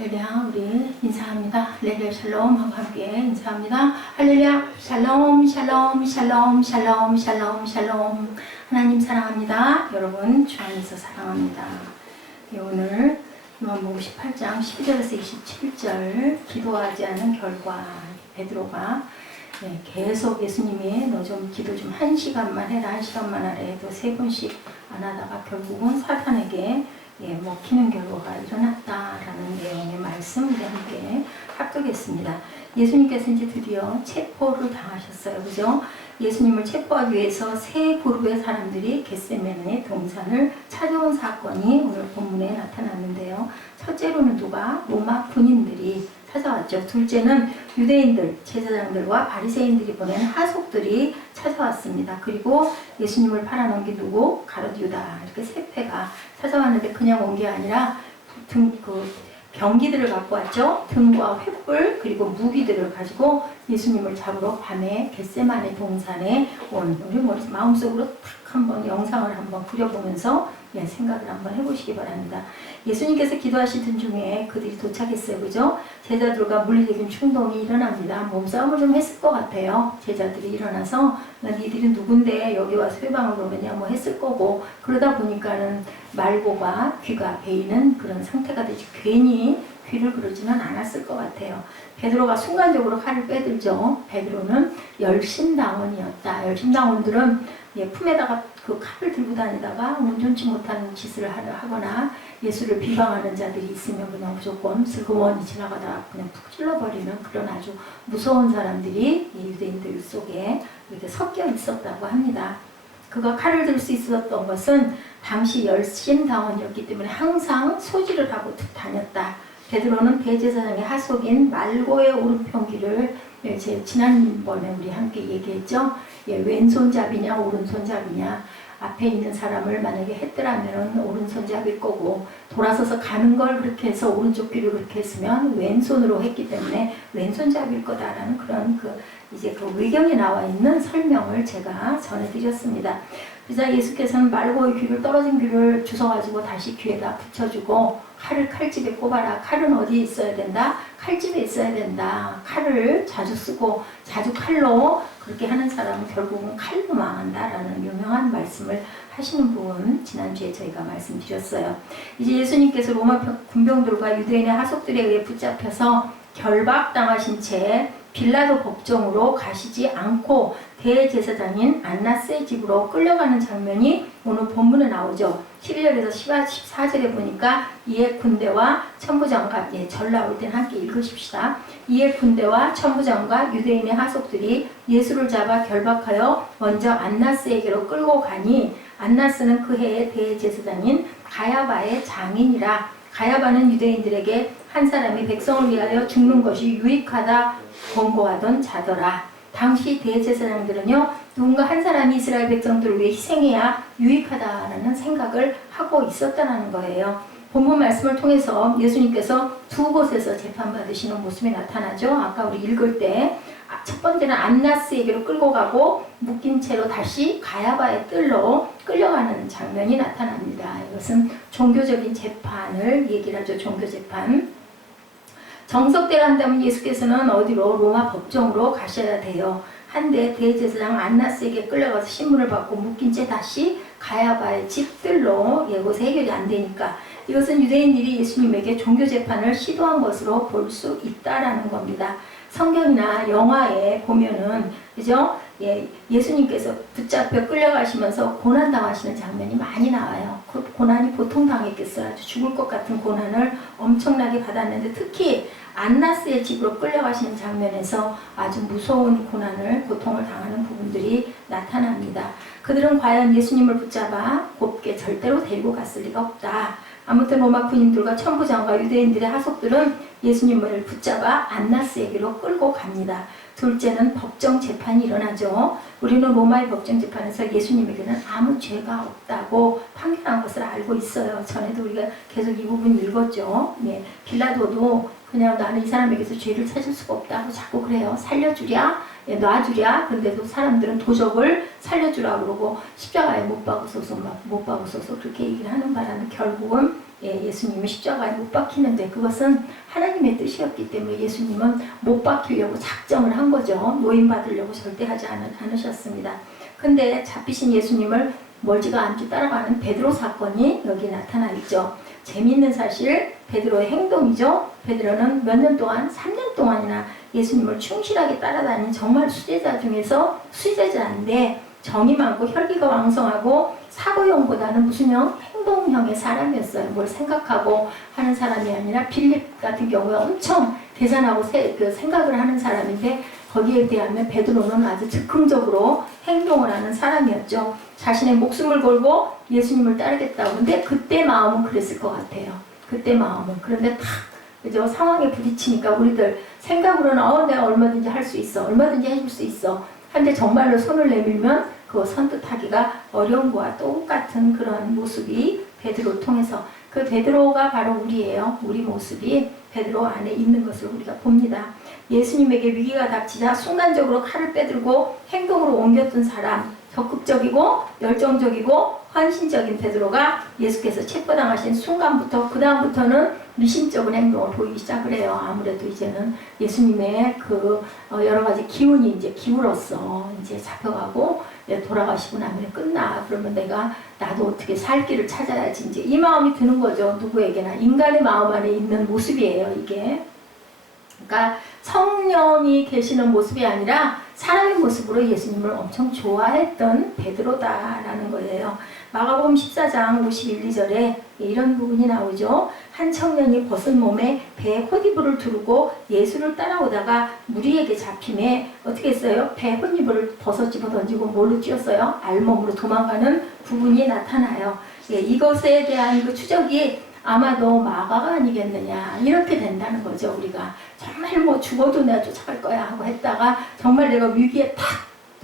할렐루야, 우리 인사합니다. 할렐루야 샬롬하고 함께 인사합니다. 할렐루야 샬롬 샬롬 샬롬 샬롬 샬롬 샬롬. 하나님 사랑합니다. 여러분 주 안에서 사랑합니다. 오늘 요한복음 18장 12절에서 27절 기도하지 않은 결과 베드로가 계속 예수님이 너 좀 기도 좀 1시간만 해라, 1시간만 하라 해도 3번씩 안 하다가 결국은 사탄에게 먹히는 결과가 일어났다라는 내용의 말씀 우리 함께 합독했습니다. 예수님께서 이제 드디어 체포를 당하셨어요. 그죠? 예수님을 체포하기 위해서 세 그룹의 사람들이 겟세마네 동산을 찾아온 사건이 오늘 본문에 나타났는데요. 첫째로는 누가? 로마 군인들이 찾아왔죠. 둘째는 유대인들, 제사장들과 바리새인들이 보낸 하속들이 찾아왔습니다. 그리고 예수님을 팔아넘긴 누구? 가룟 유다. 이렇게 세 패가 찾아왔는데 그냥 온 게 아니라 병기들을 갖고 왔죠. 등과 횃불 그리고 무기들을 가지고 예수님을 잡으러 밤에 겟세마네 동산에 온. 우리 마음속으로 탁 한번 영상을 한번 그려보면서 생각을 한번 해보시기 바랍니다. 예수님께서 기도하시던 중에 그들이 도착했어요. 그죠? 제자들과 물리적인 충동이 일어납니다. 몸싸움을 좀 했을 것 같아요. 제자들이 일어나서 니들이 누군데 여기 와서 회방을 오느냐 뭐 했을 거고, 그러다 보니까는 말고가 귀가 베이는 그런 상태가 되지, 괜히 귀를 그러지는 않았을 것 같아요. 베드로가 순간적으로 칼을 빼들죠. 베드로는 열심당원이었다. 열심당원들은 품에다가 그 칼을 들고 다니다가 온전치 못하는 짓을 하거나 예수를 비방하는 자들이 있으면 그냥 무조건 슬그머니 지나가다가 그냥 푹 찔러버리는 그런 아주 무서운 사람들이 이 유대인들 속에 이렇게 섞여 있었다고 합니다. 그가 칼을 들 수 있었던 것은 당시 열심당원이었기 때문에 항상 소지를 하고 다녔다. 베드로는 대제사장의 하속인 말고의 오른편귀를 지난번에 우리 함께 얘기했죠. 왼손잡이냐 오른손잡이냐, 앞에 있는 사람을 만약에 했더라면 오른손잡일 거고, 돌아서서 가는 걸 그렇게 해서 오른쪽 귀를 그렇게 했으면 왼손으로 했기 때문에 왼손잡일 거다라는 그런 그 의경에 나와 있는 설명을 제가 전해드렸습니다. 그래서 예수께서는 말고의 귀를, 떨어진 귀를 주워가지고 다시 귀에다 붙여주고, 칼을 칼집에 꼽아라. 칼은 어디에 있어야 된다? 칼집에 있어야 된다. 칼을 자주 쓰고 자주 칼로 그렇게 하는 사람은 결국은 칼로 망한다라는 유명한 말씀을 하시는 분, 지난주에 저희가 말씀드렸어요. 이제 예수님께서 로마 군병들과 유대인의 하속들에 의해 붙잡혀서 결박당하신 채 빌라도 법정으로 가시지 않고 대제사장인 안나스의 집으로 끌려가는 장면이 오늘 본문에 나오죠. 11절에서 14절에 보니까 이에 군대와 천부장과, 절 나올 땐 함께 읽으십시다. 이에 군대와 천부장과 유대인의 하속들이 예수를 잡아 결박하여 먼저 안나스에게로 끌고 가니, 안나스는 그 해의 대제사장인 가야바의 장인이라. 가야바는 유대인들에게 한 사람이 백성을 위하여 죽는 것이 유익하다 권고하던 자더라. 당시 대제사장들은요, 누군가 한 사람이 이스라엘 백성들을 위해 희생해야 유익하다라는 생각을 하고 있었다는 거예요. 본문 말씀을 통해서 예수님께서 두 곳에서 재판받으시는 모습이 나타나죠. 아까 우리 읽을 때 첫 번째는 안나스에게로 끌고 가고 묶인 채로 다시 가야바의 뜰로 끌려가는 장면이 나타납니다. 이것은 종교적인 재판을 얘기를 하죠. 종교 재판. 정석대로 한다면 예수께서는 어디로? 로마 법정으로 가셔야 돼요. 한데 대제사장 안나스에게 끌려가서 신문을 받고 묶인 채 다시 가야바의 집들로, 이곳에 해결이 안 되니까, 이것은 유대인들이 예수님에게 종교재판을 시도한 것으로 볼 수 있다라는 겁니다. 성경이나 영화에 보면은, 그죠? 예수님께서 붙잡혀 끌려가시면서 고난당하시는 장면이 많이 나와요. 그 고난이 보통 당했겠어요. 아주 죽을 것 같은 고난을 엄청나게 받았는데, 특히 안나스의 집으로 끌려가시는 장면에서 아주 무서운 고난을, 고통을 당하는 부분들이 나타납니다. 그들은 과연 예수님을 붙잡아 곱게 절대로 데리고 갔을 리가 없다. 아무튼 로마 군인들과 천부장과 유대인들의 하속들은 예수님을 붙잡아 안나스에게로 끌고 갑니다. 둘째는 법정 재판이 일어나죠. 우리는 로마의 법정 재판에서 예수님에게는 아무 죄가 없다고 판결한 것을 알고 있어요. 전에도 우리가 계속 이 부분 읽었죠. 빌라도도 그냥 나는 이 사람에게서 죄를 찾을 수가 없다고 자꾸 그래요. 살려주랴, 놔주랴. 그런데도 사람들은 도적을 살려주라 그러고 십자가에 못 박으소서 그렇게 얘기를 하는 바람에 결국은 예수님이 십자가에 못 박히는데 그것은 하나님의 뜻이었기 때문에 예수님은 못 박히려고 작정을 한 거죠. 노임 받으려고 절대 하지 않으셨습니다. 근데 잡히신 예수님을 멀지가 않게 따라가는 베드로 사건이 여기 나타나 있죠. 재미있는 사실 베드로의 행동이죠. 베드로는 몇 년 동안 3년 동안이나 예수님을 충실하게 따라다닌 정말 수제자 중에서 수제자인데 정이 많고 혈기가 왕성하고 사고형보다는 무슨 형? 행동형의 사람이었어요. 뭘 생각하고 하는 사람이 아니라 빌립 같은 경우에 엄청 계산하고 생각을 하는 사람인데 거기에 비하면 베드로는 아주 즉흥적으로 행동을 하는 사람이었죠. 자신의 목숨을 걸고 예수님을 따르겠다고. 근데 그때 마음은 그랬을 것 같아요. 그때 마음은. 그런데 탁 그죠? 상황에 부딪히니까 우리들 생각으로는 내가 얼마든지 할 수 있어. 얼마든지 해줄 수 있어. 한데 정말로 손을 내밀면 그거 선뜻하기가 어려운 거와 똑같은 그런 모습이 베드로를 통해서 그 베드로가 바로 우리예요. 우리 모습이 베드로 안에 있는 것을 우리가 봅니다. 예수님에게 위기가 닥치자 순간적으로 칼을 빼들고 행동으로 옮겼던 사람, 적극적이고 열정적이고 헌신적인 베드로가 예수께서 체포당하신 순간부터 그 다음부터는 미심쩍은 행동을 보이기 시작을 해요. 아무래도 이제는 예수님의 그 여러 가지 기운이 이제 기울었어. 이제 잡혀가고 돌아가시고 나면 끝나. 그러면 나도 어떻게 살 길을 찾아야지. 이제 이 마음이 드는 거죠. 누구에게나 인간의 마음 안에 있는 모습이에요. 이게. 그러니까 성령이 계시는 모습이 아니라 사람의 모습으로 예수님을 엄청 좋아했던 베드로다라는 거예요. 마가복음 14장 51, 2절에 이런 부분이 나오죠. 한 청년이 벗은 몸에 배에 홑이불을 두르고 예수를 따라오다가 무리에게 잡힘에 어떻게 했어요? 배에 홑이불을 벗어 집어 던지고 뭘로 뛰었어요? 알몸으로 도망가는 부분이 나타나요. 이것에 대한 그 추적이 아마도 마가가 아니겠느냐 이렇게 된다는 거죠. 우리가 정말 뭐 죽어도 내가 쫓아갈 거야 하고 했다가 정말 내가 위기에 탁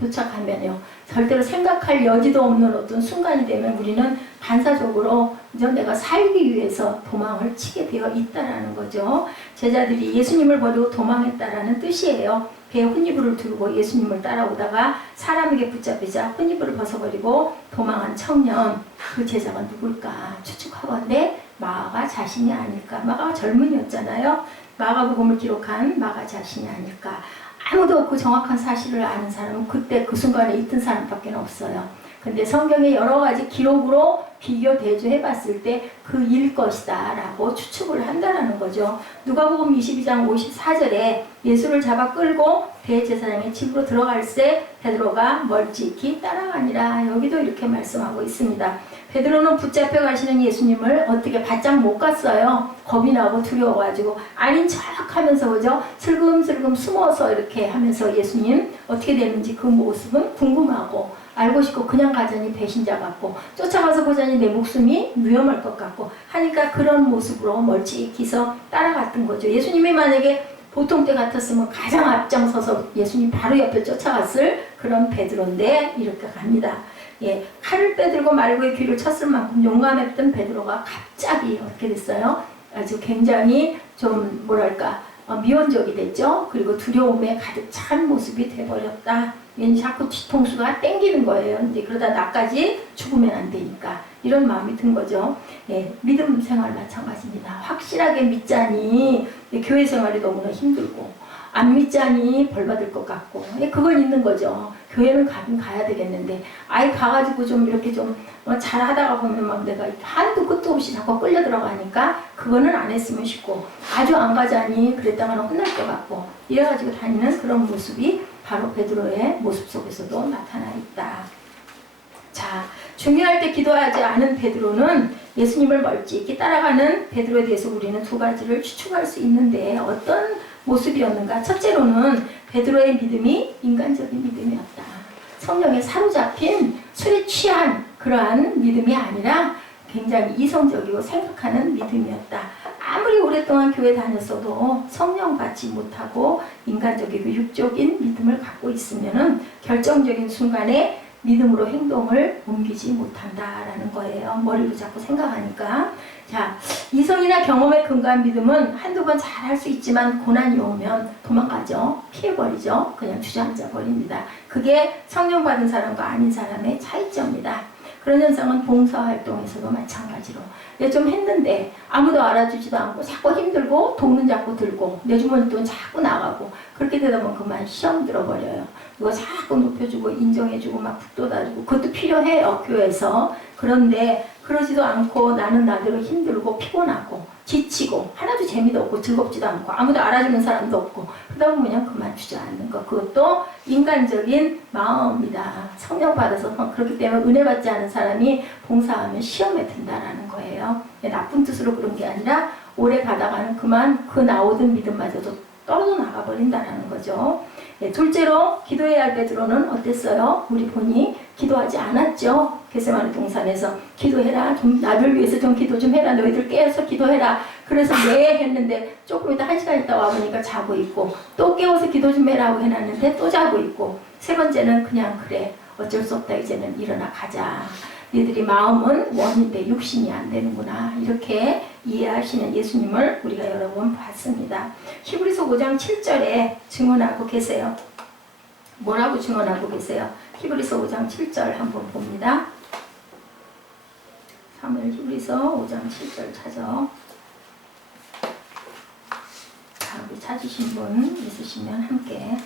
도착하면요 절대로 생각할 여지도 없는 어떤 순간이 되면 우리는 반사적으로 이제 내가 살기 위해서 도망을 치게 되어 있다라는 거죠. 제자들이 예수님을 버리고 도망했다라는 뜻이에요. 배에 홑이불을 두르고 예수님을 따라오다가 사람에게 붙잡히자 홑이불을 벗어버리고 도망한 청년, 그 제자가 누굴까 추측하건대 마가 자신이 아닐까. 마가가 젊은이였잖아요. 마가복음을 기록한 마가 자신이 아닐까. 아무도 없고 정확한 사실을 아는 사람은 그때 그 순간에 있던 사람밖에 없어요. 근데 성경의 여러 가지 기록으로 비교 대조해 봤을 때 그 일 것이다 라고 추측을 한다는 거죠. 누가복음 22장 54절에 예수를 잡아 끌고 대제사장의 집으로 들어갈 때 베드로가 멀찍이 따라가니라. 여기도 이렇게 말씀하고 있습니다. 베드로는 붙잡혀 가시는 예수님을 어떻게 바짝 못 갔어요. 겁이 나고 두려워가지고 아닌 척 하면서 그죠? 슬금슬금 숨어서 이렇게 하면서 예수님 어떻게 되는지 그 모습은 궁금하고 알고 싶고 그냥 가자니 배신자 같고 쫓아가서 보자니 내 목숨이 위험할 것 같고 하니까 그런 모습으로 멀찍이서 따라갔던 거죠. 예수님이 만약에 보통 때 같았으면 가장 앞장서서 예수님 바로 옆에 쫓아갔을 그런 베드로인데 이렇게 갑니다. 칼을 빼들고 말고의 귀를 쳤을 만큼 용감했던 베드로가 갑자기 어떻게 됐어요? 아주 굉장히 좀 뭐랄까 미온적이 됐죠. 그리고 두려움에 가득 찬 모습이 돼버렸다. 왠지 자꾸 뒤통수가 땡기는 거예요. 근데 그러다 나까지 죽으면 안 되니까 이런 마음이 든 거죠. 믿음 생활 마찬가지입니다. 확실하게 믿자니 교회 생활이 너무나 힘들고 안 믿자니 벌 받을 것 같고 그건 있는 거죠. 교회는 가긴 가야 되겠는데 아예 가가지고 좀 이렇게 좀 잘하다가 보면 막 내가 한도 끝도 없이 자꾸 끌려 들어가니까 그거는 안 했으면 싶고 아주 안 가자니 그랬다가는 혼날 것 같고 이래가지고 다니는 그런 모습이 바로 베드로의 모습 속에서도 나타나 있다. 자, 중요할 때 기도하지 않은 베드로는 예수님을 멀찍이 따라가는 베드로에 대해서 우리는 두 가지를 추측할 수 있는데 어떤 모습이었는가? 첫째로는 베드로의 믿음이 인간적인 믿음이었다. 성령에 사로잡힌 술에 취한 그러한 믿음이 아니라 굉장히 이성적이고 생각하는 믿음이었다. 아무리 오랫동안 교회 다녔어도 성령 받지 못하고 인간적이고 육적인 믿음을 갖고 있으면은 결정적인 순간에 믿음으로 행동을 옮기지 못한다라는 거예요. 머리로 자꾸 생각하니까. 자, 이성이나 경험에 근거한 믿음은 한두 번 잘 할 수 있지만 고난이 오면 도망가죠. 피해버리죠. 그냥 주저앉아 버립니다. 그게 성령 받은 사람과 아닌 사람의 차이점이다. 그런 현상은 봉사활동에서도 마찬가지로. 좀 했는데 아무도 알아주지도 않고 자꾸 힘들고 돈은 자꾸 들고 내 주머니 돈 자꾸 나가고 그렇게 되다 보면 그만 시험 들어버려요. 누가 자꾸 높여주고 인정해주고 막 북돋아주고 그것도 필요해요, 교회에서. 그런데 그러지도 않고 나는 나대로 힘들고 피곤하고 지치고 하나도 재미도 없고 즐겁지도 않고 아무도 알아주는 사람도 없고 그러다 보면 그냥 그만 주저앉는 거. 그것도 인간적인 마음이다. 성령 받아서 그렇기 때문에 은혜 받지 않은 사람이 봉사하면 시험에 든다라는 거예요. 나쁜 뜻으로 그런 게 아니라 오래 가다가는 그만 그 나오던 믿음마저도 떨어져 나가버린다라는 거죠. 둘째로 기도해야 할 베드로는 어땠어요? 우리 보니 기도하지 않았죠. 겟세마네 동산에서 기도해라. 좀 나를 위해서 좀 기도 좀 해라. 너희들 깨어서 기도해라. 그래서 네 했는데 조금 이따 1시간 있다 와보니까 자고 있고 또 깨워서 기도 좀 해라고 해놨는데 또 자고 있고 세 번째는 그냥 그래. 어쩔 수 없다. 이제는 일어나 가자. 너희들이 마음은 원인데 육신이 안 되는구나. 이렇게 이해하시는 예수님을 우리가 여러 번 봤습니다. 히브리서 5장 7절에 증언하고 계세요. 뭐라고 증언하고 계세요? 히브리서 5장 7절 한번 봅니다. 사무엘 히브리서 5장 7절 찾아. 우리 찾으신 분 있으시면 함께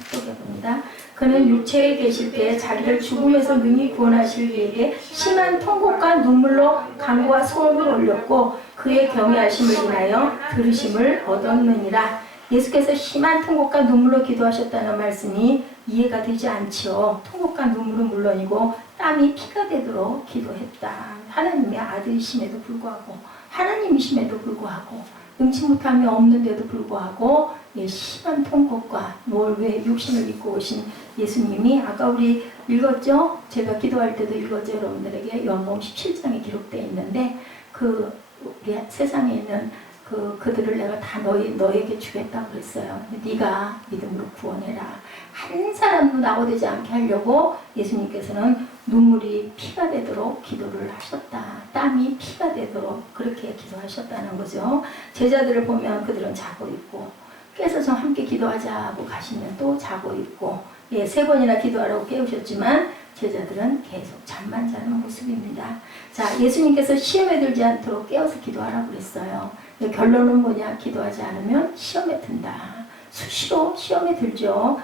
봅니다. 그는 육체에 계실 때 자기를 죽음에서 능히 구원하실 이에게 심한 통곡과 눈물로 간구와 소원을 올렸고 그의 경외하심을 인하여 들으심을 얻었느니라. 예수께서 심한 통곡과 눈물로 기도하셨다는 말씀이 이해가 되지 않지요. 통곡과 눈물은 물론이고 땀이 피가 되도록 기도했다. 하나님의 아들이심에도 불구하고 하나님이심에도 불구하고 능치 못함이 없는데도 불구하고 심한 통곡과 왜 육신을 입고 오신 예수님이 아까 우리 읽었죠? 제가 기도할 때도 읽었죠. 여러분들에게 요한복음 17장에 기록되어 있는데 그 우리 세상에 있는 그들을 내가 다 너에게 주겠다고 그랬어요. 네가 믿음으로 구원해라. 한 사람도 낙오되지 않게 하려고 예수님께서는 눈물이 피가 되도록 기도를 하셨다. 땀이 피가 되도록 그렇게 기도하셨다는 거죠. 제자들을 보면 그들은 자고 있고 깨서 좀 함께 기도하자고 가시면 또 자고 있고 3번이나 기도하라고 깨우셨지만 제자들은 계속 잠만 자는 모습입니다. 자, 예수님께서 시험에 들지 않도록 깨워서 기도하라고 그랬어요. 결론은 뭐냐? 기도하지 않으면 시험에 든다. 수시로 시험에 들죠.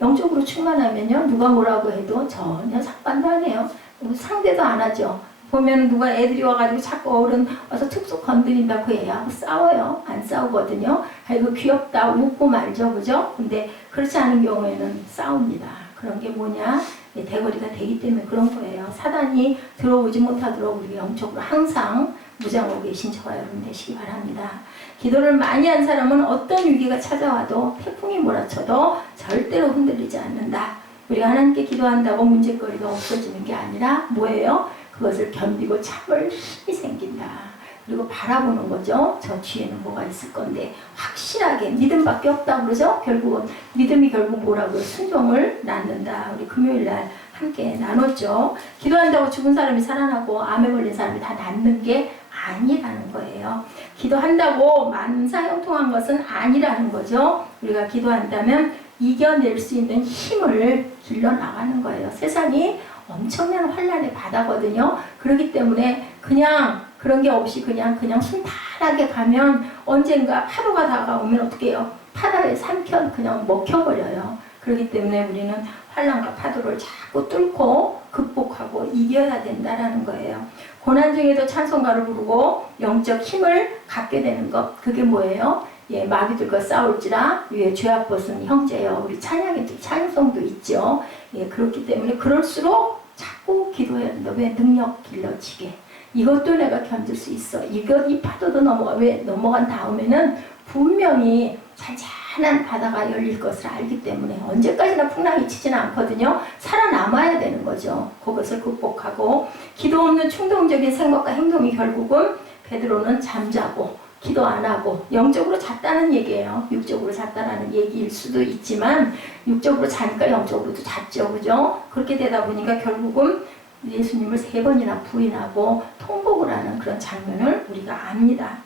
영적으로 충만하면요. 누가 뭐라고 해도 전혀 상관도 안 해요. 상대도 안 하죠. 보면 누가 애들이 와가지고 자꾸 어른 와서 툭툭 건드린다고 해야 싸워요. 안 싸우거든요. 아이고 귀엽다 웃고 말죠. 그죠? 근데 그렇지 않은 경우에는 싸웁니다. 그런 게 뭐냐? 대거리가 되기 때문에 그런 거예요. 사단이 들어오지 못하도록 우리 영적으로 항상 무장하고 계신 저와 여러분 되시기 바랍니다. 기도를 많이 한 사람은 어떤 위기가 찾아와도 태풍이 몰아쳐도 절대로 흔들리지 않는다. 우리가 하나님께 기도한다고 문제거리가 없어지는 게 아니라 뭐예요? 그것을 견디고 참을 힘이 생긴다. 그리고 바라보는 거죠. 저 뒤에는 뭐가 있을 건데 확실하게 믿음밖에 없다 그러죠. 결국은 믿음이 결국 뭐라고요? 순종을 낳는다. 우리 금요일날 함께 나눴죠. 기도한다고 죽은 사람이 살아나고 암에 걸린 사람이 다 낫는 게 아니라는 거예요. 기도한다고 만사형통한 것은 아니라는 거죠. 우리가 기도한다면 이겨낼 수 있는 힘을 길러나가는 거예요. 세상이 엄청난 환란의 바다거든요. 그렇기 때문에 그냥 그런 게 없이 그냥 순탄하게 가면 언젠가 파도가 다가오면 어떻게 해요? 바다에 삼켜 그냥 먹혀버려요. 그렇기 때문에 우리는 환란과 파도를 자꾸 뚫고 극복하고 이겨야 된다라는 거예요. 고난 중에도 찬송가를 부르고 영적 힘을 갖게 되는 것. 그게 뭐예요? 마귀들과 싸울지라 위에 죄악 벗은 형제여. 우리 찬송도 있죠. 그렇기 때문에 그럴수록 자꾸 기도해야 된다. 왜? 능력 길러지게. 이것도 내가 견딜 수 있어. 이 파도도 넘어간 다음에는 분명히 잔잔한 바다가 열릴 것을 알기 때문에 언제까지나 풍랑이 치지는 않거든요. 살아남아야 되는 거죠. 그것을 극복하고 기도 없는 충동적인 생각과 행동이 결국은 베드로는 잠자고 기도 안 하고 영적으로 잤다는 얘기예요. 육적으로 잤다라는 얘기일 수도 있지만 육적으로 자니까 영적으로도 잤죠. 그죠? 그렇게 되다 보니까 결국은 예수님을 3번이나 부인하고 통곡을 하는 그런 장면을 우리가 압니다.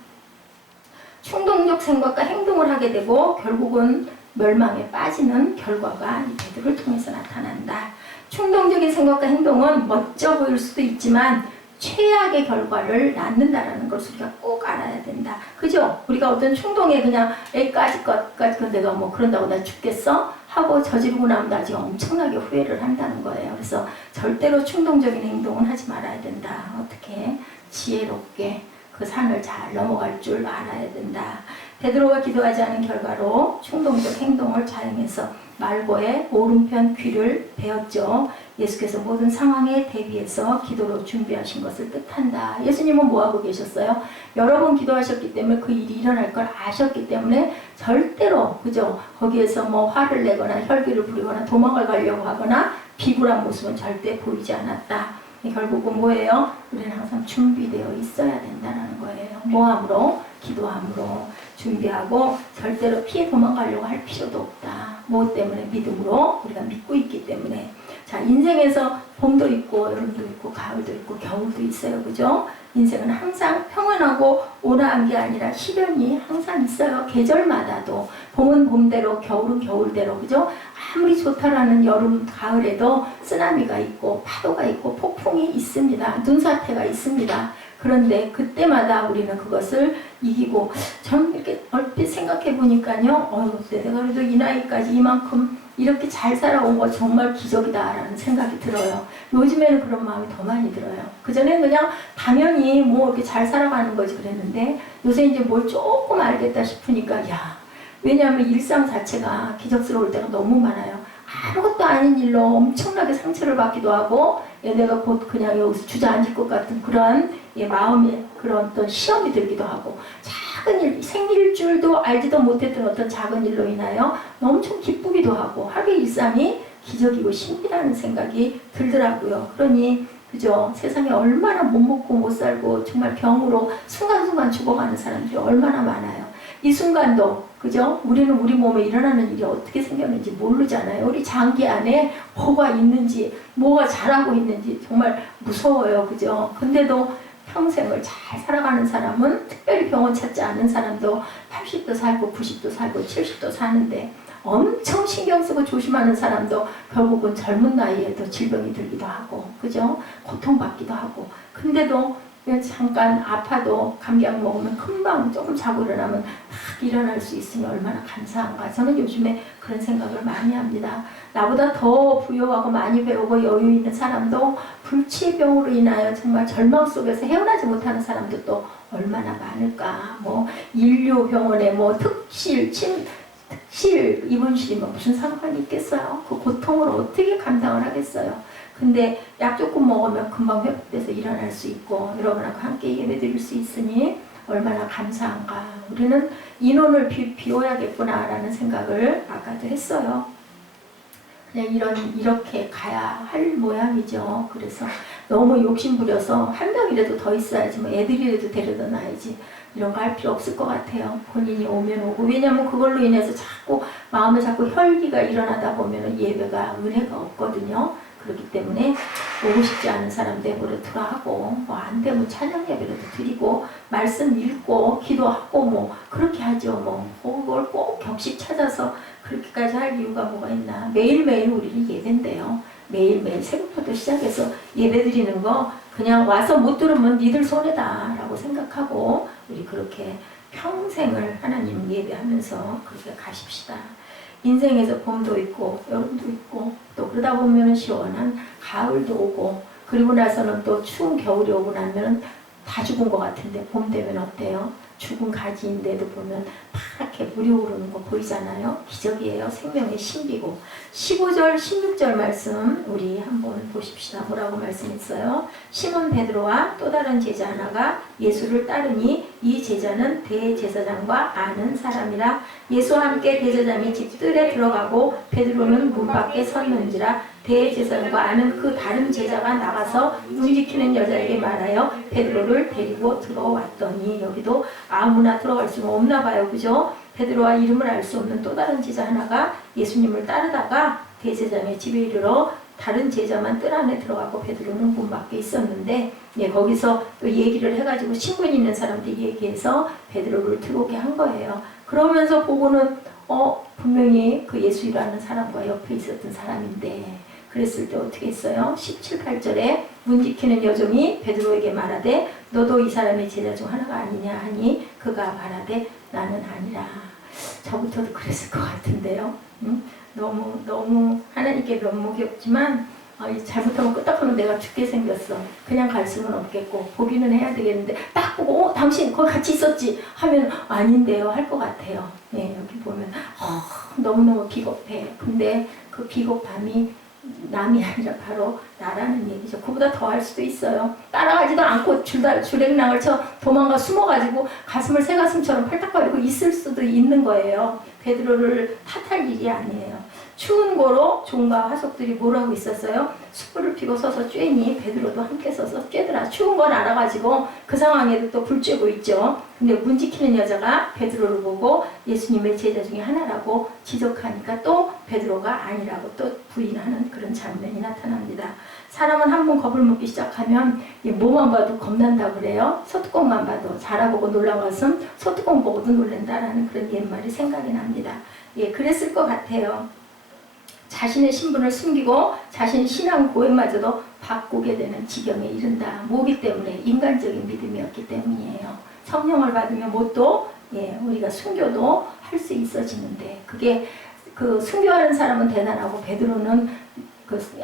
충동적 생각과 행동을 하게 되고 결국은 멸망에 빠지는 결과가 이 베드로를 통해서 나타난다. 충동적인 생각과 행동은 멋져 보일 수도 있지만 최악의 결과를 낳는다라는 것을 우리가 꼭 알아야 된다. 그죠? 우리가 어떤 충동에 그냥 애까지 것까지 내가 뭐 그런다고 나 죽겠어? 하고 저지르고 나면 나중에 엄청나게 후회를 한다는 거예요. 그래서 절대로 충동적인 행동은 하지 말아야 된다. 어떻게 지혜롭게 그 산을 잘 넘어갈 줄 알아야 된다. 베드로가 기도하지 않은 결과로 충동적 행동을 자행해서 말고의 오른편 귀를 베었죠. 예수께서 모든 상황에 대비해서 기도로 준비하신 것을 뜻한다. 예수님은 뭐하고 계셨어요? 여러 번 기도하셨기 때문에 그 일이 일어날 걸 아셨기 때문에 절대로 그죠? 거기에서 뭐 화를 내거나 혈기를 부리거나 도망을 가려고 하거나 비굴한 모습은 절대 보이지 않았다. 결국은 뭐예요? 우리는 항상 준비되어 있어야 된다는 거예요. 뭐함으로? 기도함으로 준비하고 절대로 피해 도망가려고 할 필요도 없다. 뭐 때문에? 믿음으로 우리가 믿고 있기 때문에. 자, 인생에서 봄도 있고 여름도 있고 가을도 있고 겨울도 있어요. 그죠? 인생은 항상 평안하고 온화한 게 아니라 시련이 항상 있어요. 계절마다도. 봄은 봄대로 겨울은 겨울대로. 그죠? 아무리 좋다라는 여름 가을에도 쓰나미가 있고 파도가 있고 폭풍이 있습니다. 눈사태가 있습니다. 그런데 그때마다 우리는 그것을 이기고, 전 이렇게 얼핏 생각해 보니까요, 내가 그래도 이 나이까지 이만큼 이렇게 잘 살아온 거 정말 기적이다라는 생각이 들어요. 요즘에는 그런 마음이 더 많이 들어요. 그전에는 그냥 당연히 뭐 이렇게 잘 살아가는 거지 그랬는데, 요새 이제 뭘 조금 알겠다 싶으니까, 왜냐하면 일상 자체가 기적스러울 때가 너무 많아요. 아무것도 아닌 일로 엄청나게 상처를 받기도 하고, 내가 곧 그냥 여기서 주저앉을 것 같은 그런 마음에 그런 어떤 시험이 들기도 하고, 작은 일, 생길 줄도 알지도 못했던 어떤 작은 일로 인하여 엄청 기쁘기도 하고, 하루의 일상이 기적이고 신비라는 생각이 들더라고요. 그러니 그죠? 세상에 얼마나 못 먹고 못 살고 정말 병으로 순간순간 죽어가는 사람들이 얼마나 많아요. 이 순간도 그죠? 우리는 우리 몸에 일어나는 일이 어떻게 생겼는지 모르잖아요. 우리 장기 안에 뭐가 있는지, 뭐가 자라고 있는지 정말 무서워요. 그죠? 근데도 평생을 잘 살아가는 사람은, 특별히 병원 찾지 않는 사람도 80도 살고 90도 살고 70도 사는데, 엄청 신경 쓰고 조심하는 사람도 결국은 젊은 나이에도 질병이 들기도 하고, 그죠? 고통받기도 하고. 근데도 잠깐 아파도 감기약 먹으면 금방 조금 자고 일어나면 딱 일어날 수 있으니 얼마나 감사한가. 저는 요즘에 그런 생각을 많이 합니다. 나보다 더 부유하고 많이 배우고 여유 있는 사람도 불치병으로 인하여 정말 절망 속에서 헤어나지 못하는 사람도 또 얼마나 많을까. 뭐 인류병원에 뭐 특실 입원실이면 무슨 상관이 있겠어요? 그 고통을 어떻게 감당을 하겠어요? 근데 약 조금 먹으면 금방 회복돼서 일어날 수 있고, 여러분하고 함께 예배드릴 수 있으니 얼마나 감사한가. 우리는 인원을 비워야겠구나라는 생각을 아까도 했어요. 그냥 이렇게 가야 할 모양이죠. 그래서 너무 욕심부려서 한 명이라도 더 있어야지, 뭐 애들이라도 데려다 놔야지, 이런 거 할 필요 없을 것 같아요. 본인이 오면 오고. 왜냐하면 그걸로 인해서 마음에 자꾸 혈기가 일어나다 보면 예배가 은혜가 없거든요. 그렇기 때문에 오고 싶지 않은 사람 내버려 두라 하고, 뭐 안 되면 찬양 예배라도 드리고 말씀 읽고 기도하고 뭐 그렇게 하죠. 뭐 그걸 꼭 격식 찾아서 그렇게까지 할 이유가 뭐가 있나. 매일매일 우리는 예배인데요. 매일매일 새벽부터 시작해서 예배 드리는 거 그냥 와서 못 들으면 니들 손해다 라고 생각하고, 우리 그렇게 평생을 하나님 예배하면서 그렇게 가십시다. 인생에서 봄도 있고 여름도 있고, 또 그러다 보면 시원한 가을도 오고, 그리고 나서는 또 추운 겨울이 오고 나면 다 죽은 것 같은데, 봄 되면 어때요? 죽은 가지인데도 보면 파랗게 물이 오르는 거 보이잖아요. 기적이에요. 생명의 신비고. 15절 16절 말씀 우리 한번 보십시다. 뭐라고 말씀했어요? 시몬 베드로와 또 다른 제자 하나가 예수를 따르니 이 제자는 대제사장과 아는 사람이라. 예수와 함께 대제사장이 집들에 들어가고 베드로는 문 밖에 섰는지라. 대제사장과 아는 그 다른 제자가 나가서 눈 지키는 여자에게 말하여 베드로를 데리고 들어왔더니, 여기도 아무나 들어갈 수는 없나 봐요. 그죠? 베드로와 이름을 알 수 없는 또 다른 제자 하나가 예수님을 따르다가 대제사장의 집에 이르러 다른 제자만 뜰 안에 들어가고 베드로는 문 밖에 있었는데, 거기서 또 얘기를 해가지고 신분 있는 사람들이 얘기해서 베드로를 들어오게 한 거예요. 그러면서 보고는 분명히 그 예수라는 사람과 옆에 있었던 사람인데, 그랬을 때 어떻게 했어요? 17, 8절에 문 지키는 여종이 베드로에게 말하되 너도 이 사람의 제자 중 하나가 아니냐 하니 그가 말하되 나는 아니라. 저부터도 그랬을 것 같은데요. 너무 하나님께 면목이 없지만 잘못하면 끄떡하면 내가 죽게 생겼어. 그냥 갈 수는 없겠고 보기는 해야 되겠는데 딱 보고 당신 거기 같이 있었지 하면 아닌데요 할 것 같아요. 예, 여기 보면 너무너무 비겁해. 근데 그 비겁함이 남이 아니라 바로 나라는 얘기죠. 그보다 더 할 수도 있어요. 따라가지도 않고 줄행랑을 쳐 도망가 숨어가지고 가슴을 새 가슴처럼 팔딱거리고 있을 수도 있는 거예요. 베드로를 탓할 일이 아니에요. 추운 고로 종과 하속들이 뭐라고 있었어요? 숯불을 피고 서서 쬐니 베드로도 함께 서서 쬐더라. 추운 건 알아가지고 그 상황에도 또 불 쬐고 있죠. 근데 문 지키는 여자가 베드로를 보고 예수님의 제자 중에 하나라고 지적하니까 또 베드로가 아니라고 또 부인하는 그런 장면이 나타납니다. 사람은 한번 겁을 먹기 시작하면 뭐만 봐도 겁난다고 그래요. 소뚜껑만 봐도 자라보고 놀란 것은 소뚜껑 보고도 놀란다라는 그런 옛말이 생각이 납니다. 예, 그랬을 것 같아요. 자신의 신분을 숨기고 자신의 신앙 고백마저도 바꾸게 되는 지경에 이른다. 뭐기 때문에? 인간적인 믿음이었기 때문이에요. 성령을 받으면 뭣도 우리가 순교도 할 수 있어지는데 그게 그 순교하는 사람은 대단하고 베드로는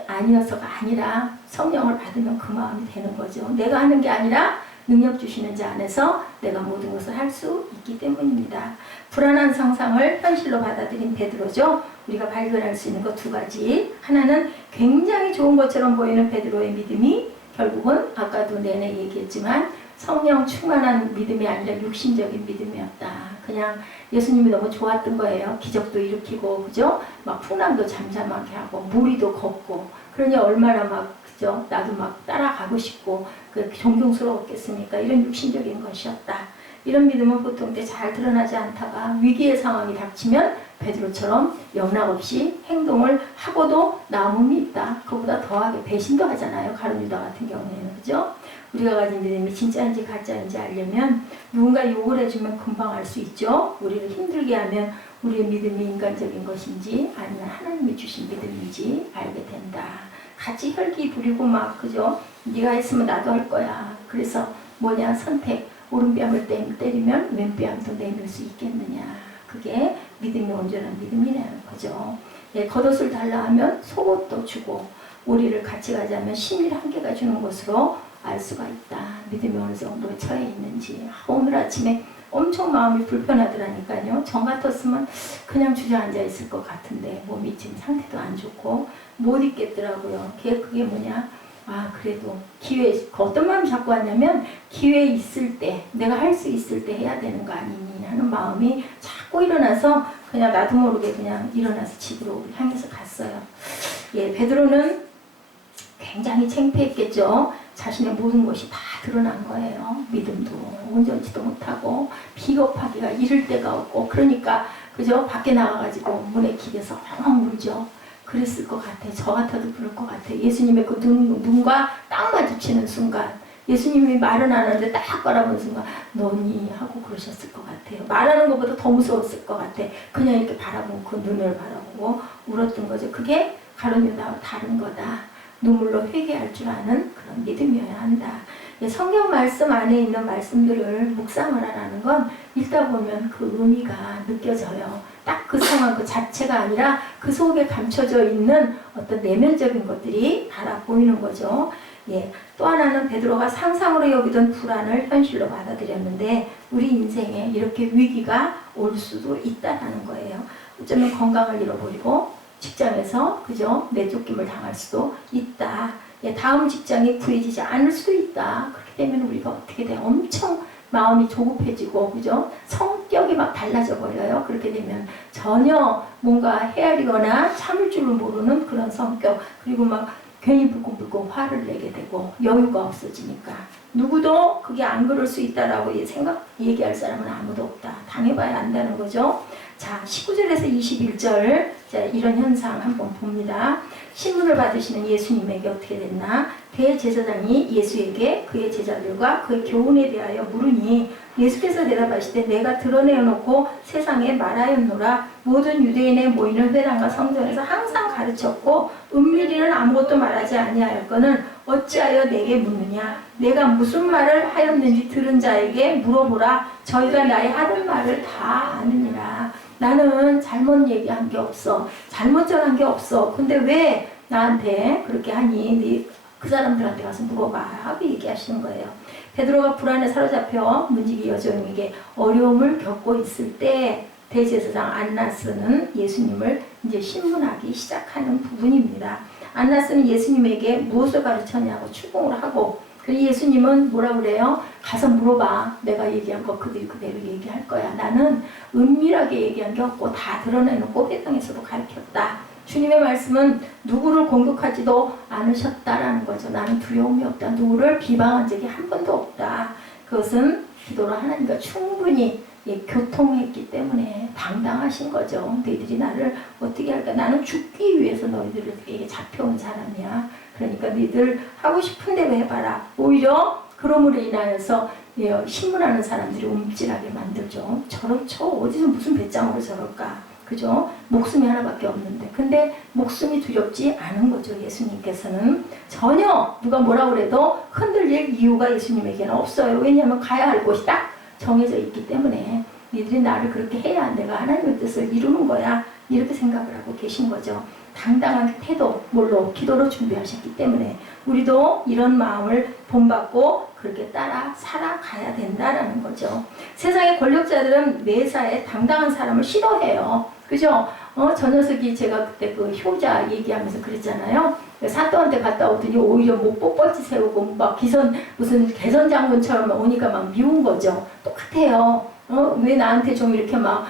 아니어서가 아니라 성령을 받으면 그 마음이 되는 거죠. 내가 하는 게 아니라 능력 주시는 자 안에서 내가 모든 것을 할 수 있기 때문입니다. 불안한 상상을 현실로 받아들인 베드로죠. 우리가 발견할 수 있는 것 두 가지. 하나는 굉장히 좋은 것처럼 보이는 베드로의 믿음이 결국은 아까도 내내 얘기했지만 성령 충만한 믿음이 아니라 육신적인 믿음이었다. 그냥 예수님이 너무 좋았던 거예요. 기적도 일으키고 그죠? 막 풍랑도 잠잠하게 하고 무리도 걷고 그러니 얼마나 막 그죠? 나도 막 따라가고 싶고 그 존경스러웠겠습니까? 이런 육신적인 것이었다. 이런 믿음은 보통 때 잘 드러나지 않다가 위기의 상황이 닥치면 베드로처럼 영락없이 행동을 하고도 남음이 있다. 그보다 더하게 배신도 하잖아요. 가룟 유다 같은 경우에는 그죠? 우리가 가진 믿음이 진짜인지 가짜인지 알려면 누군가 욕을 해주면 금방 알 수 있죠. 우리를 힘들게 하면 우리의 믿음이 인간적인 것인지 아니면 하나님이 주신 믿음인지 알게 된다. 같이 혈기 부리고 막 그죠? 네가 했으면 나도 할 거야. 그래서 뭐냐 선택. 오른뺨을 때리면 왼뺨도 내밀 수 있겠느냐. 그게 믿음이 온전한 믿음이라는 거죠. 예, 겉옷을 달라 하면 속옷도 주고 우리를 같이 가자면 심일 한개가 주는 것으로 알 수가 있다. 믿음이 어느 정도에 처해 있는지. 오늘 아침에 엄청 마음이 불편하더라니까요. 전 같았으면 그냥 주저앉아 있을 것 같은데 몸이 지금 상태도 안 좋고 못 있겠더라고요. 그게 뭐냐. 그래도 기회, 어떤 마음이 자꾸 왔냐면 기회 있을 때 내가 할 수 있을 때 해야 되는 거 아니니 하는 마음이 자꾸 일어나서 그냥 나도 모르게 그냥 일어나서 집으로 향해서 갔어요. 예, 베드로는 굉장히 창피했겠죠. 자신의 모든 것이 다 드러난 거예요. 믿음도 온전치도 못하고 비겁하기가 이를 데가 없고 그러니까 그죠? 밖에 나가가지고 문에 기대서 엉엉 울죠. 그랬을 것 같아. 저 같아도 그럴 것 같아. 예수님의 그 눈과 딱 마주치는 순간 예수님이 말은 안 하는데 딱 바라보는 순간 너니 하고 그러셨을 것 같아요. 말하는 것보다 더 무서웠을 것 같아. 그냥 이렇게 바라보고 그 눈을 바라보고 울었던 거죠. 그게 가룟 유다와 다른 거다. 눈물로 회개할 줄 아는 그런 믿음이어야 한다. 성경 말씀 안에 있는 말씀들을 묵상을 하라는 건 읽다 보면 그 의미가 느껴져요. 딱 그 상황 그 자체가 아니라 그 속에 감춰져 있는 어떤 내면적인 것들이 달아 보이는 거죠. 예. 또 하나는 베드로가 상상으로 여기던 불안을 현실로 받아들였는데 우리 인생에 이렇게 위기가 올 수도 있다는 거예요. 어쩌면 건강을 잃어버리고 직장에서 그죠? 내쫓김을 당할 수도 있다. 예, 다음 직장이 구해지지 않을 수도 있다. 그렇게 되면 우리가 어떻게 돼? 엄청 마음이 조급해지고 그죠? 성격이 막 달라져 버려요. 그렇게 되면 전혀 뭔가 헤아리거나 참을 줄을 모르는 그런 성격 그리고 막 괜히 불끈불끈 화를 내게 되고 여유가 없어지니까 누구도 그게 안 그럴 수 있다라고 얘기할 사람은 아무도 없다. 당해봐야 안다는 거죠. 자, 19절에서 21절, 자, 이런 현상 한번 봅니다. 신문을 받으시는 예수님에게 어떻게 됐나? 대제사장이 예수에게 그의 제자들과 그의 교훈에 대하여 물으니 예수께서 대답하시되 내가 드러내어 놓고 세상에 말하였노라. 모든 유대인의 모이는 회당과 성전에서 항상 가르쳤고 은밀히는 아무것도 말하지 아니하였거늘 어찌하여 내게 묻느냐? 내가 무슨 말을 하였는지 들은 자에게 물어보라. 저희가 나의 하는 말을 다 아느니라. 나는 잘못 얘기한 게 없어. 잘못 전한 게 없어. 근데 왜 나한테 그렇게 하니? 네 그 사람들한테 가서 물어봐 하고 얘기하시는 거예요. 베드로가 불안에 사로잡혀 문지기 여종에게 어려움을 겪고 있을 때 대제사장 안나스는 예수님을 이제 신문하기 시작하는 부분입니다. 안나스는 예수님에게 무엇을 가르쳤냐고 추궁을 하고, 그리고 예수님은 뭐라 그래요? 가서 물어봐. 내가 얘기한 거 그대로 얘기할 거야. 나는 은밀하게 얘기한 게 없고 다 드러내놓고 회당에서도 가르쳤다. 주님의 말씀은 누구를 공격하지도 않으셨다라는 거죠. 나는 두려움이 없다. 누구를 비방한 적이 한 번도 없다. 그것은 기도로 하나님과 충분히 교통했기 때문에 당당하신 거죠. 너희들이 나를 어떻게 할까? 나는 죽기 위해서 너희들에게 잡혀온 사람이야. 그러니까 너희들 하고 싶은 대로 해봐라. 오히려 그럼으로 인하여서 신문하는 사람들이 움찔하게 만들죠. 저렇죠. 어디서 무슨 배짱으로 저럴까? 그죠? 목숨이 하나밖에 없는데. 근데 목숨이 두렵지 않은 거죠. 예수님께서는 전혀 누가 뭐라 그래도 흔들릴 이유가 예수님에게는 없어요. 왜냐하면 가야 할 곳이 딱 정해져 있기 때문에 니들이 나를 그렇게 해야 내가 하나님의 뜻을 이루는 거야. 이렇게 생각을 하고 계신 거죠. 당당한 태도, 뭘로? 기도로 준비하셨기 때문에 우리도 이런 마음을 본받고 그렇게 따라 살아가야 된다라는 거죠. 세상의 권력자들은 매사에 당당한 사람을 싫어해요. 그죠? 저 녀석이 제가 그때 그 효자 얘기하면서 그랬잖아요. 사또한테 갔다 오더니 오히려 뭐 뻣뻣이 세우고 막 무슨 개선 장군처럼 오니까 막 미운 거죠. 똑같아요. 왜 나한테 좀 이렇게 막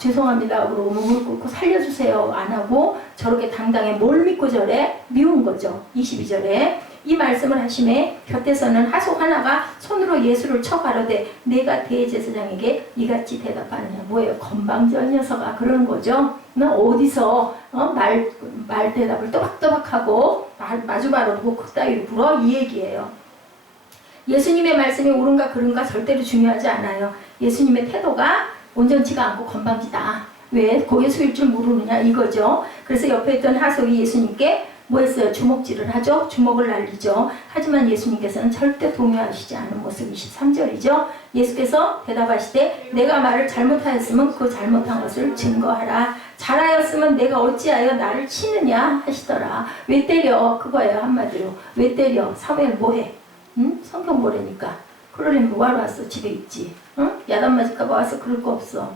죄송합니다 그러고 무릎 꿇고 살려주세요 안 하고 저렇게 당당해 뭘 믿고 저래? 미운 거죠. 22절에 이 말씀을 하심에 곁에서는 하속 하나가 손으로 예수를 쳐 가로되 내가 대제사장에게 이같이 대답하느냐. 뭐예요? 건방진 녀석아 그러는 거죠. 너 어디서 말 대답을 또박또박하고 마주바로 보고 그따위로 불어? 이 얘기예요. 예수님의 말씀이 옳은가 그른가 절대로 중요하지 않아요. 예수님의 태도가 온전치가 않고 건방지다. 왜? 고개 숙일 줄 모르느냐 이거죠. 그래서 옆에 있던 하속이 예수님께 뭐 했어요? 주먹질을 하죠. 주먹을 날리죠. 하지만 예수님께서는 절대 동요하시지 않은 모습. 23절이죠. 예수께서 대답하시되 내가 말을 잘못하였으면 그 잘못한 것을 증거하라. 잘하였으면 내가 어찌하여 나를 치느냐 하시더라. 왜 때려? 그거예요. 한마디로. 왜 때려? 사무엘 뭐해? 응? 성경 보라니까. 그러려면 뭐하러 왔어? 집에 있지. 응? 야단 맞을까봐 와서 그럴 거 없어.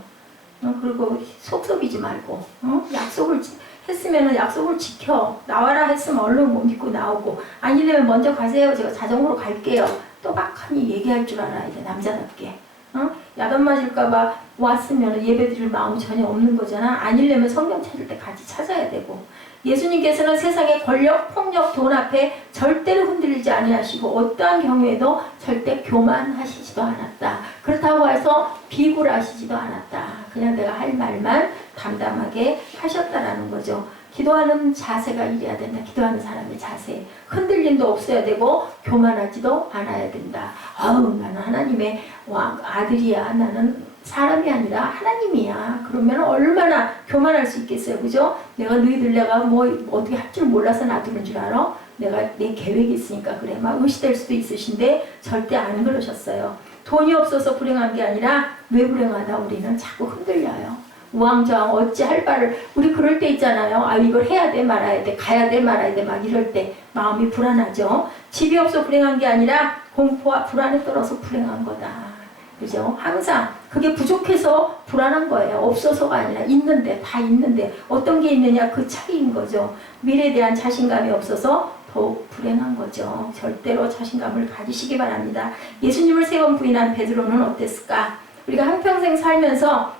그리고 속썩이지 말고 약속을 했으면 약속을 지켜. 나와라 했으면 얼른 못 믿고 나오고 아니면 먼저 가세요. 제가 자전거로 갈게요. 또박하니 얘기할 줄 알아야 돼. 남자답게. 야단 맞을까봐 왔으면 예배 드릴 마음이 전혀 없는 거잖아. 아니려면 성경 찾을 때 같이 찾아야 되고. 예수님께서는 세상의 권력, 폭력, 돈 앞에 절대로 흔들리지 아니하시고 어떠한 경우에도 절대 교만하시지도 않았다. 그렇다고 해서 비굴하시지도 않았다. 그냥 내가 할 말만 담담하게 하셨다라는 거죠. 기도하는 자세가 이래야 된다. 기도하는 사람의 자세. 흔들림도 없어야 되고 교만하지도 않아야 된다. 아우 나는 하나님의 아들이야. 나는 사람이 아니라 하나님이야. 그러면 얼마나 교만할 수 있겠어요. 그죠? 내가 뭐 어떻게 할 줄 몰라서 놔두는 줄 알아? 내가 내 계획이 있으니까 그래. 막 의시될 수도 있으신데 절대 안 그러셨어요. 돈이 없어서 불행한 게 아니라 왜 불행하다 우리는 자꾸 흔들려요. 우왕좌왕 어찌할 바를 우리 그럴 때 있잖아요. 아 이걸 해야 돼 말아야 돼 가야 돼 말아야 돼 막 이럴 때 마음이 불안하죠. 집이 없어 불행한 게 아니라 공포와 불안에 떨어서 불행한 거다. 그죠? 항상 그게 부족해서 불안한 거예요. 없어서가 아니라 있는데 다 있는데 어떤 게 있느냐 그 차이인 거죠. 미래에 대한 자신감이 없어서 더욱 불행한 거죠. 절대로 자신감을 가지시기 바랍니다. 예수님을 3번 부인한 베드로는 어땠을까? 우리가 한평생 살면서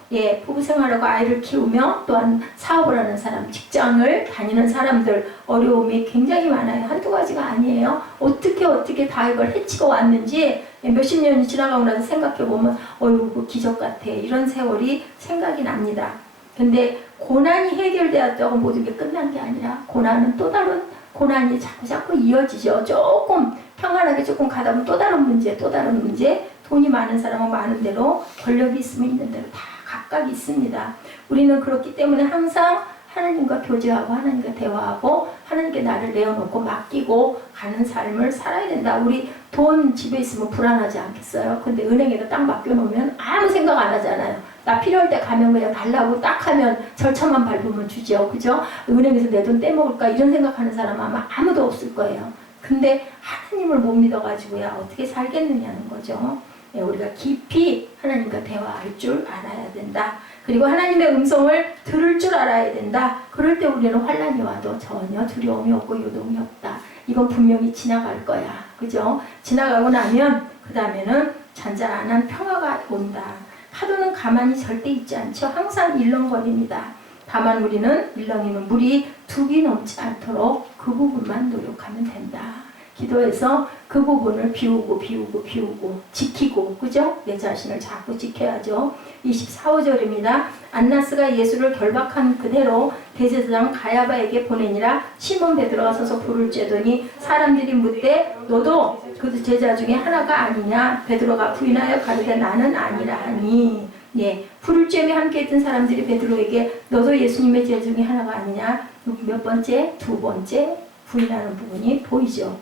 부부 생활하고 아이를 키우며 또한 사업을 하는 사람, 직장을 다니는 사람들 어려움이 굉장히 많아요. 한두 가지가 아니에요. 어떻게 다 이걸 헤치고 왔는지 몇십 년이 지나가고 나서 생각해보면 어휴 그 기적 같아. 이런 세월이 생각이 납니다. 근데 고난이 해결되었다고 모든 게 끝난 게 아니라 고난은 또 다른 고난이 자꾸 이어지죠. 조금 평안하게 조금 가다 보면 또 다른 문제, 또 다른 문제. 돈이 많은 사람은 많은 대로, 권력이 있으면 있는 대로 다 각각 있습니다. 우리는 그렇기 때문에 항상 하나님과 교제하고 하나님과 대화하고 하나님께 나를 내어놓고 맡기고 가는 삶을 살아야 된다. 우리 돈 집에 있으면 불안하지 않겠어요? 근데 은행에다 딱 맡겨놓으면 아무 생각 안 하잖아요. 나 필요할 때 가면 그냥 달라고 딱 하면 절차만 밟으면 주죠. 그죠? 은행에서 내 돈 떼먹을까 이런 생각하는 사람 아마 아무도 없을 거예요. 근데 하나님을 못 믿어가지고야 어떻게 살겠느냐는 거죠. 우리가 깊이 하나님과 대화할 줄 알아야 된다. 그리고 하나님의 음성을 들을 줄 알아야 된다. 그럴 때 우리는 환난이 와도 전혀 두려움이 없고 요동이 없다. 이건 분명히 지나갈 거야. 그죠? 지나가고 나면 그 다음에는 잔잔한 평화가 온다. 파도는 가만히 절대 있지 않죠. 항상 일렁거립니다. 다만 우리는 일렁이는 물이 둑이 넘지 않도록 그 부분만 노력하면 된다. 기도해서 그 부분을 비우고 지키고, 그죠? 내 자신을 자꾸 지켜야죠. 24절입니다. 안나스가 예수를 결박한 그대로 대제사장 가야바에게 보내니라. 시몬 베드로가 서서 불을 쬐더니 사람들이 묻되 너도 그 제자 중에 하나가 아니냐? 베드로가 부인하여 가르되 나는 아니라 하니. 예, 불을 쬐며 함께 있던 사람들이 베드로에게 너도 예수님의 제자 중에 하나가 아니냐? 몇 번째? 두 번째 부인하는 부분이 보이죠.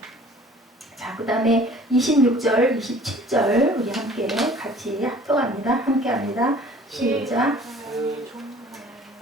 자, 그 다음에 26절, 27절 우리 함께 같이 합독합니다. 함께 합니다. 시작.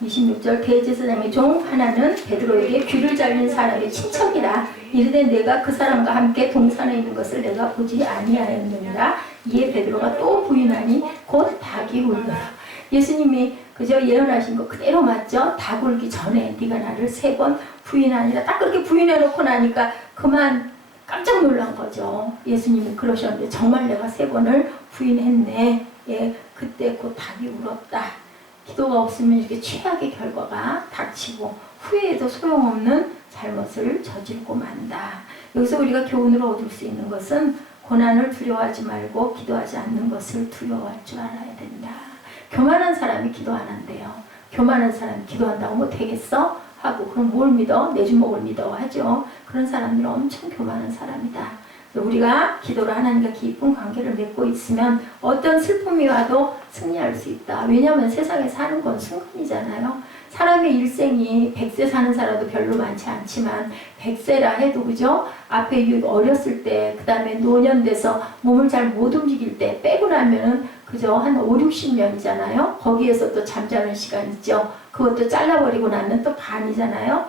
26절 대제사장의 종 하나는 베드로에게 귀를 잘린 사람의 친척이라. 이르되 내가 그 사람과 함께 동산에 있는 것을 내가 보지 아니하였느니라. 이에 베드로가 또 부인하니 곧 닭이 울더라. 예수님이 그저 예언하신 거 그대로 맞죠? 닭 울기 전에 네가 나를 3번 부인하니라. 딱 그렇게 부인해놓고 나니까 그만 깜짝 놀란 거죠. 예수님이 그러셨는데 정말 내가 3번을 부인했네. 예, 그때 곧 닭이 울었다. 기도가 없으면 이렇게 최악의 결과가 닥치고 후회해도 소용없는 잘못을 저지르고 만다. 여기서 우리가 교훈으로 얻을 수 있는 것은 고난을 두려워하지 말고 기도하지 않는 것을 두려워할 줄 알아야 된다. 교만한 사람이 기도 안 한대요. 교만한 사람이 기도한다고 뭐 되겠어? 하고 그럼 뭘 믿어? 내 주먹을 믿어 하죠. 그런 사람들은 엄청 교만한 사람이다. 우리가 기도로 하나님과 깊은 관계를 맺고 있으면 어떤 슬픔이 와도 승리할 수 있다. 왜냐하면 세상에 사는 건 순간이잖아요. 사람의 일생이 100세 사는 사람도 별로 많지 않지만 100세라 해도 그죠? 앞에 어렸을 때 그 다음에 노년돼서 몸을 잘 못 움직일 때 빼고 나면은 그죠? 한 5, 60년이잖아요. 거기에서 또 잠자는 시간 있죠. 그것도 잘라버리고 나면 또 반이잖아요.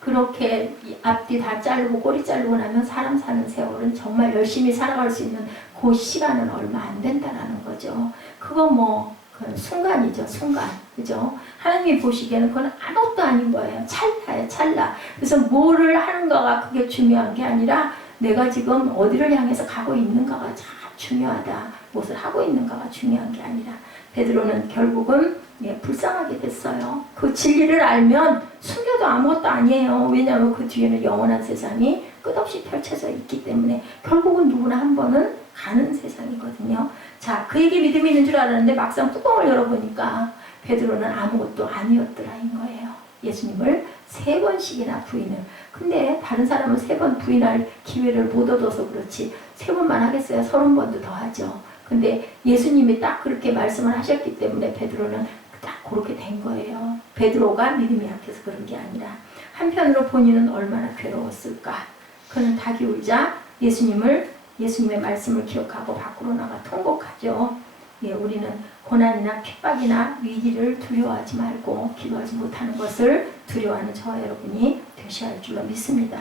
그렇게 앞뒤 다 자르고 꼬리 자르고 나면 사람 사는 세월은 정말 열심히 살아갈 수 있는 그 시간은 얼마 안 된다라는 거죠. 그거 뭐 순간이죠. 순간. 그죠? 하나님이 보시기에는 그건 아무것도 아닌 거예요. 찰나예요. 찰나. 그래서 뭐를 하는가가 그게 중요한 게 아니라 내가 지금 어디를 향해서 가고 있는가가 참 중요하다. 무엇을 하고 있는가가 중요한 게 아니라 베드로는 결국은 불쌍하게 됐어요. 그 진리를 알면 숨겨도 아무것도 아니에요. 왜냐하면 그 뒤에는 영원한 세상이 끝없이 펼쳐져 있기 때문에 결국은 누구나 한 번은 가는 세상이거든요. 자, 그에게 믿음이 있는 줄 알았는데 막상 뚜껑을 열어보니까 베드로는 아무것도 아니었더라인 거예요. 예수님을 3번씩이나 부인을. 근데 다른 사람은 3번 부인할 기회를 못 얻어서 그렇지 3번만 하겠어요? 30번도 더 하죠. 근데 예수님이 딱 그렇게 말씀을 하셨기 때문에 베드로는 딱 그렇게 된 거예요. 베드로가 믿음이 약해서 그런 게 아니라 한편으로 본인은 얼마나 괴로웠을까. 그는 닭이 울자 예수님의 말씀을 기억하고 밖으로 나가 통곡하죠. 예, 우리는 고난이나 핍박이나 위기를 두려워하지 말고 기도하지 못하는 것을 두려워하는 저와 여러분이 되셔야 할 줄로 믿습니다.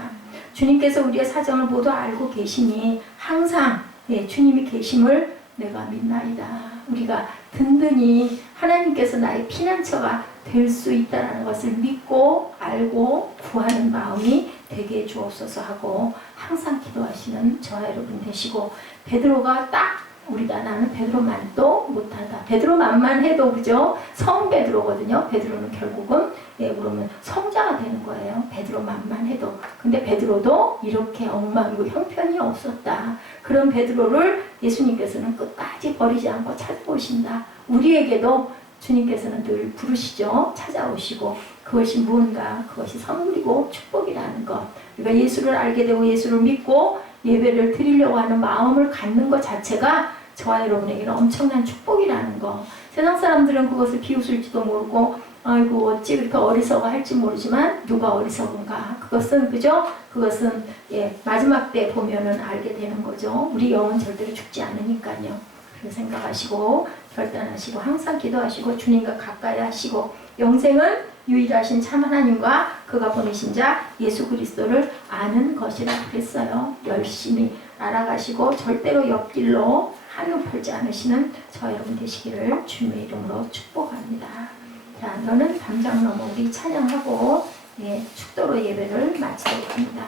주님께서 우리의 사정을 모두 알고 계시니 항상 주님이 계심을 내가 믿나이다. 우리가 든든히 하나님께서 나의 피난처가 될 수 있다는 것을 믿고 알고 구하는 마음이 되게 주옵소서 하고 항상 기도하시는 저와 여러분 되시고 베드로가 딱 우리가 나는 베드로만도 못하다. 베드로만만 해도 그죠? 성 베드로거든요. 베드로는 결국은 그러면 성자가 되는 거예요. 베드로만만 해도. 근데 베드로도 이렇게 엉망이고 형편이 없었다. 그런 베드로를 예수님께서는 끝까지 버리지 않고 찾아오신다. 우리에게도 주님께서는 늘 부르시죠. 찾아오시고 그것이 무언가 그것이 선물이고 축복이라는 것. 그러니까 예수를 알게 되고 예수를 믿고 예배를 드리려고 하는 마음을 갖는 것 자체가 저와 여러분에게는 엄청난 축복이라는 거. 세상 사람들은 그것을 비웃을지도 모르고 아이고 어찌 그렇게 어리석어 할지 모르지만 누가 어리석은가. 그것은 그죠? 그것은 마지막 때 보면은 알게 되는 거죠. 우리 영은 절대로 죽지 않으니까요. 그렇게 생각하시고 결단하시고 항상 기도하시고 주님과 가까이 하시고 영생은 유일하신 참 하나님과 그가 보내신 자 예수 그리스도를 아는 것이라 그랬어요. 열심히 알아가시고 절대로 옆길로 한눈 팔지 않으시는 저 여러분 되시기를 주님의 이름으로 축복합니다. 자, 너는 담장 넘어 우리 찬양하고 축도로 예배를 마치도록 합니다.